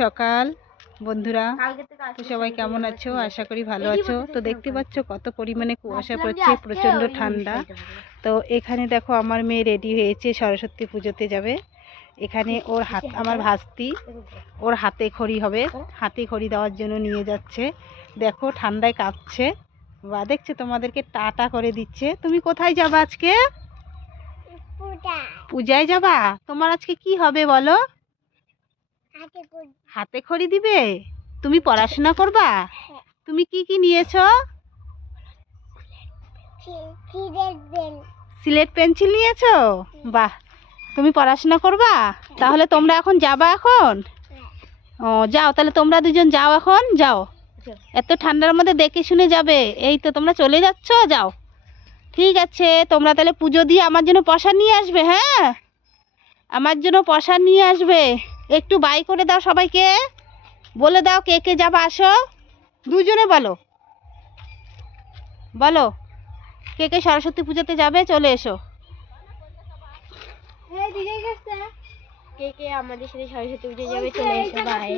সকাল বন্ধুরা, তো সবাই কেমন আছো? আশা করি ভালো আছো। তো দেখতে পাচ্ছ কত পরিমাণে কুয়াশা পড়ছে, প্রচণ্ড ঠান্ডা। তো এখানে দেখো আমার মেয়ে রেডি হয়েছে, সরস্বতী পুজোতে যাবে। এখানে ওর হাত, আমার ভাস্তি, ওর হাতে খড়ি হবে, হাতে খড়ি দেওয়ার জন্য নিয়ে যাচ্ছে। দেখো ঠান্ডায় কাঁপছে বা দেখছে তোমাদেরকে টাটা করে দিচ্ছে। তুমি কোথায় যাবা আজকে? পূজায় যাবা? তোমার আজকে কি হবে বলো? হাতে খড়ি দিবে। তুমি পড়াশোনা করবা? তুমি কি কি নিয়েছো? সিলেট পেন্সিল নিয়েছো? বাহ, তুমি পড়াশোনা করবা? তাহলে তোমরা এখন যাবা এখন? ও যাও, তাহলে তোমরা দুজন যাও, এখন যাও। এত ঠান্ডার মধ্যে দেখে শুনে যাবে। এই তো তোমরা চলে যাচ্ছ, যাও। ঠিক আছে, তোমরা তাহলে পুজো দিয়ে আমার জন্য প্রসাদ নিয়ে আসবে। হ্যাঁ, আমার জন্য প্রসাদ নিয়ে আসবে। একটু বাই করে দাও সবাইকে, বলে দাও কে কে যাবা আসো। দুজনে বলো, বলো কে কে সরস্বতী পুজোতে যাবে, চলে এসো। কে কে আমাদের সাথে সরস্বতী পুজো যাবে, চলে এসো। বাই।